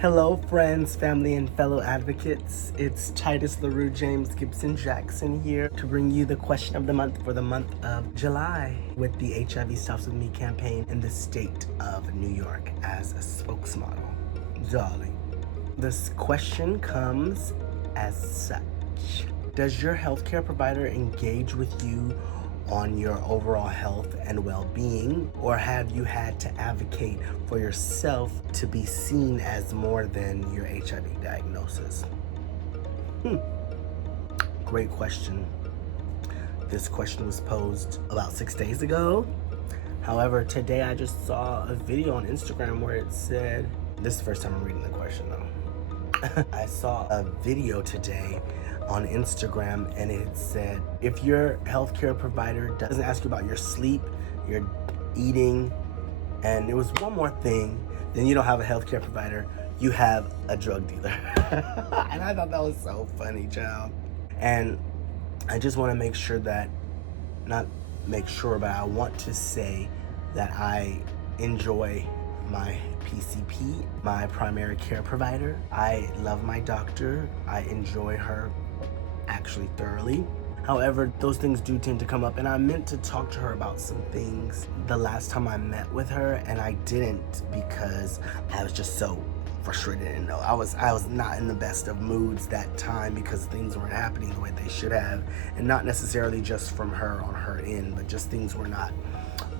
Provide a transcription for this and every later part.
Hello, friends, family, and fellow advocates. It's Tytus LaRue James Gibson Jackson here to bring you the question of the month for the month of July with the HIV Stops With Me campaign in the state of New York as a spokesmodel. Darling, this question comes as such. Does your healthcare provider engage with you on your overall health and well-being, or have you had to advocate for yourself to be seen as more than your HIV diagnosis? Great question. This question was posed about 6 days ago. However, today I just saw a video on Instagram where it said, this is the first time I'm reading the question though. I saw a video today on Instagram and it said, if your healthcare provider doesn't ask you about your sleep, your eating, and there was one more thing, then you don't have a healthcare provider, you have a drug dealer. And I thought that was so funny, child. And I just want to make sure that, not make sure, but I want to say that I enjoy my PCP, my primary care provider. I love my doctor. I enjoy her actually thoroughly. However, those things do tend to come up, and I meant to talk to her about some things the last time I met with her, and I didn't because I was just so frustrated, and I was not in the best of moods that time because things weren't happening the way they should have, and not necessarily just from her on her end, but just things were not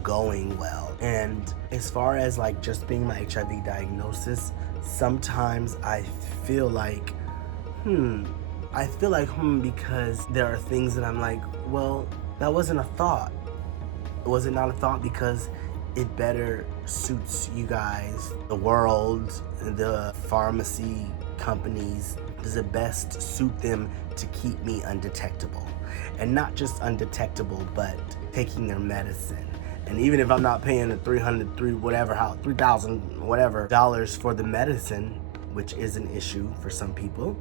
going well. And as far as like just being my HIV diagnosis, sometimes I feel like because there are things that I'm like, well, that wasn't a thought. Was it not a thought because it better suits you guys, the world, the pharmacy companies? Does it best suit them to keep me undetectable? And not just undetectable, but taking their medicine. And even if I'm not paying the $3,000 whatever dollars for the medicine, which is an issue for some people,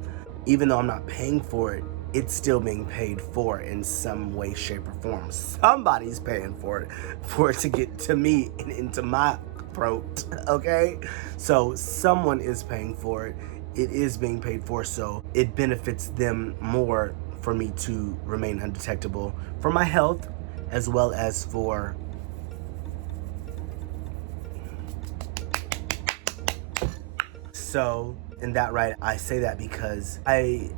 even though I'm not paying for it, it's still being paid for in some way, shape, or form. Somebody's paying for it to get to me and into my throat, okay? So someone is paying for it. It is being paid for, so it benefits them more for me to remain undetectable for my health, as well as for So, in that right, I say that because I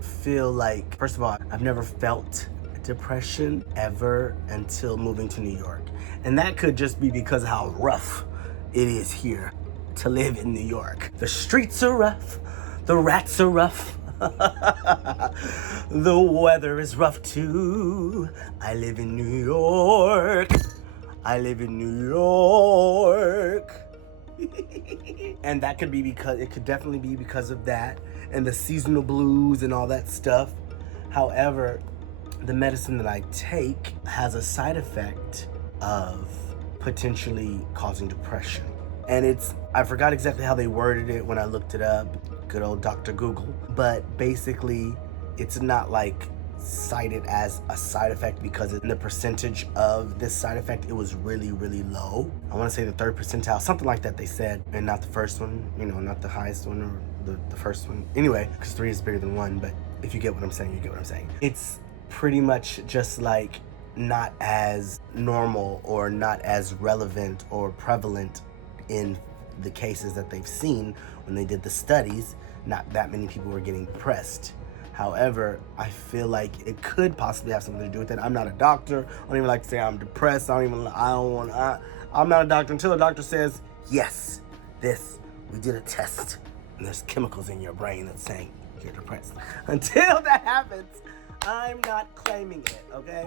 feel like, first of all, I've never felt depression ever until moving to New York. And that could just be because of how rough it is here to live in New York. The streets are rough, the rats are rough, the weather is rough too. I live in New York. I live in New York. And that could be because, it could definitely be because of that and the seasonal blues and all that stuff. However, the medicine that I take has a side effect of potentially causing depression. And I forgot exactly how they worded it when I looked it up, good old Dr. Google, but basically it's not like cited as a side effect because in the percentage of this side effect, it was really, really low. I want to say the 3rd percentile, something like that they said, and not the first one, not the highest one or the first one. Anyway, because 3 is bigger than 1, but if you get what I'm saying, you get what I'm saying. It's pretty much just like not as normal or not as relevant or prevalent in the cases that they've seen when they did the studies. Not that many people were getting depressed. However, I feel like it could possibly have something to do with it. I'm not a doctor. I don't even like to say I'm depressed. I'm not a doctor until a doctor says, yes, we did a test and there's chemicals in your brain that's saying you're depressed. Until that happens, I'm not claiming it, okay?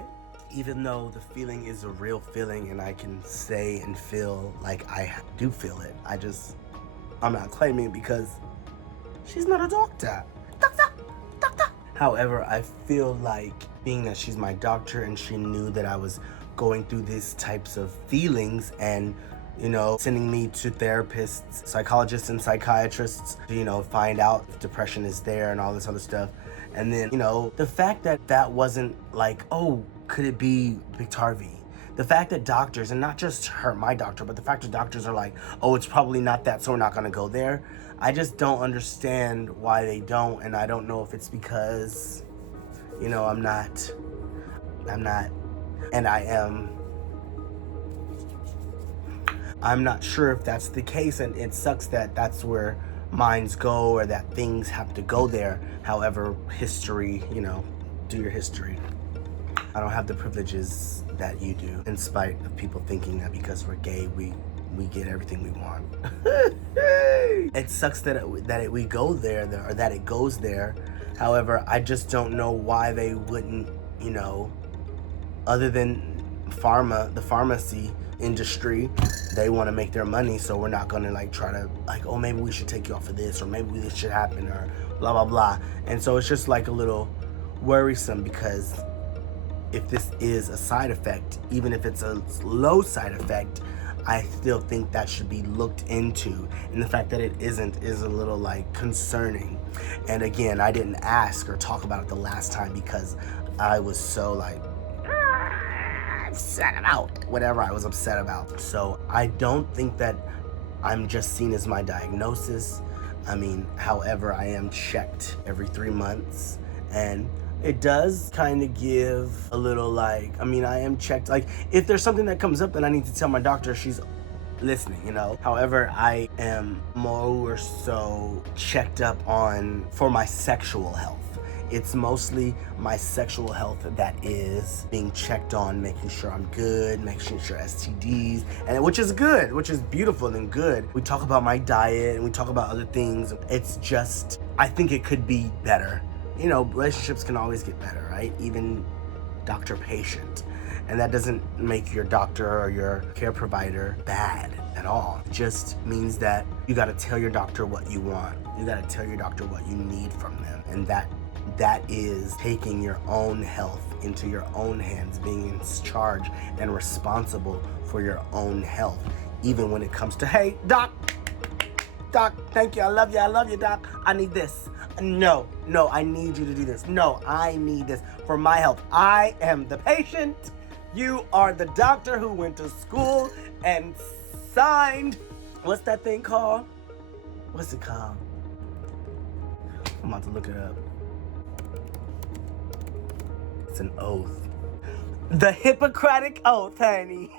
Even though the feeling is a real feeling and I can say and feel like I do feel it, I'm not claiming it because she's not a doctor. However, I feel like being that she's my doctor and she knew that I was going through these types of feelings and, sending me to therapists, psychologists, and psychiatrists to, find out if depression is there and all this other stuff. And then, the fact that wasn't like, oh, could it be Biktarvy? the fact that doctors, and not just my doctor, but the fact that doctors are like, oh, it's probably not that, so we're not gonna go there. I just don't understand why they don't, and I don't know if it's because, I'm not, and I'm not sure if that's the case, and it sucks that that's where minds go, or that things have to go there. However, history, do your history. I don't have the privileges that you do, in spite of people thinking that because we're gay, we get everything we want. It sucks that we go there, or that it goes there. However, I just don't know why they wouldn't, other than the pharmacy industry, they want to make their money, so we're not gonna try to oh, maybe we should take you off of this, or maybe this should happen, or blah blah blah. And so it's just a little worrisome, because if this is a side effect, even if it's a low side effect, I still think that should be looked into. And the fact that it isn't is a little concerning. And again, I didn't ask or talk about it the last time because I was so upset about whatever I was upset about. So I don't think that I'm just seen as my diagnosis. However, I am checked every 3 months, and it does kind of give a little I am checked. If there's something that comes up, then I need to tell my doctor, she's listening, However, I am more so checked up for my sexual health. It's mostly my sexual health that is being checked on, making sure I'm good, making sure STDs, and which is good, which is beautiful and good. We talk about my diet and we talk about other things. It's just, I think it could be better. Relationships can always get better, right? Even doctor-patient. And that doesn't make your doctor or your care provider bad at all. It just means that you gotta tell your doctor what you want. You gotta tell your doctor what you need from them. And that is taking your own health into your own hands, being in charge and responsible for your own health. Even when it comes to, hey, doc, thank you, I love you, doc, I need this. No, I need you to do this. No, I need this for my health. I am the patient. You are the doctor who went to school and signed, what's that thing called? What's it called? I'm about to look it up. It's an oath. The Hippocratic Oath, honey.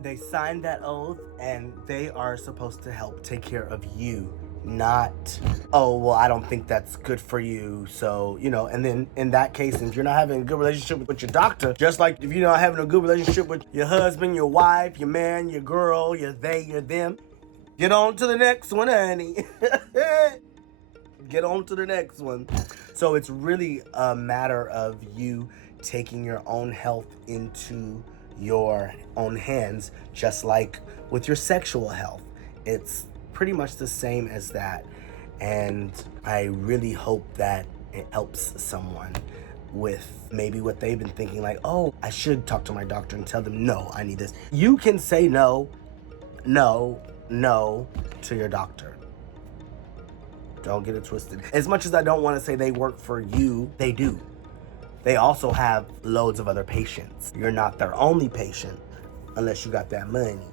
They signed that oath, and they are supposed to help take care of you. Not, oh, well, I don't think that's good for you, so, and then in that case, if you're not having a good relationship with your doctor, just like if you're not having a good relationship with your husband, your wife, your man, your girl, your they, your them, get on to the next one, honey. Get on to the next one. So it's really a matter of you taking your own health into your own hands, just like with your sexual health. It's pretty much the same as that, and I really hope that it helps someone with maybe what they've been thinking, oh, I should talk to my doctor and tell them, no, I need this. You can say no to your doctor. Don't get it twisted. As much as I don't want to say they work for you, they do. They also have loads of other patients. You're not their only patient unless you got that money.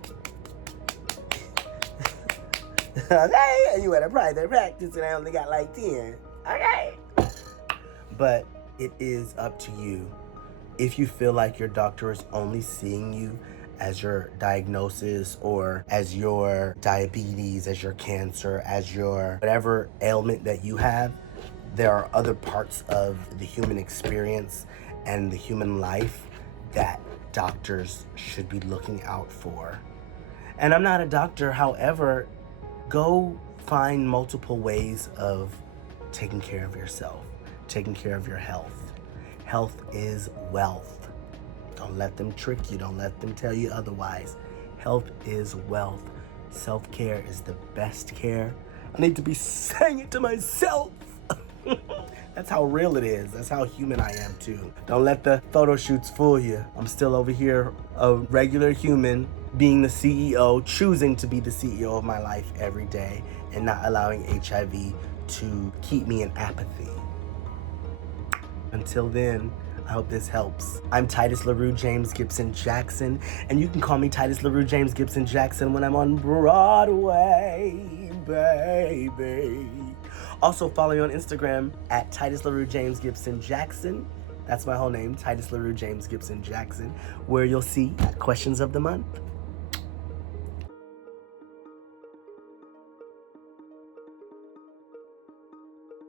Okay, you at a private practice and I only got 10. Okay. But it is up to you. If you feel like your doctor is only seeing you as your diagnosis, or as your diabetes, as your cancer, as your whatever ailment that you have, there are other parts of the human experience and the human life that doctors should be looking out for. And I'm not a doctor, however, go find multiple ways of taking care of yourself, taking care of your health. Health is wealth. Don't let them trick you. Don't let them tell you otherwise. Health is wealth. Self-care is the best care. I need to be saying it to myself. That's how real it is. That's how human I am too. Don't let the photo shoots fool you. I'm still over here, a regular human, being the CEO, choosing to be the CEO of my life every day, and not allowing HIV to keep me in apathy. Until then, I hope this helps. I'm Tytus LaRue James Gibson Jackson, and you can call me Tytus LaRue James Gibson Jackson when I'm on Broadway, baby. Also follow me on Instagram at Tytus LaRue James Gibson Jackson. That's my whole name, Tytus LaRue James Gibson Jackson, where you'll see questions of the month.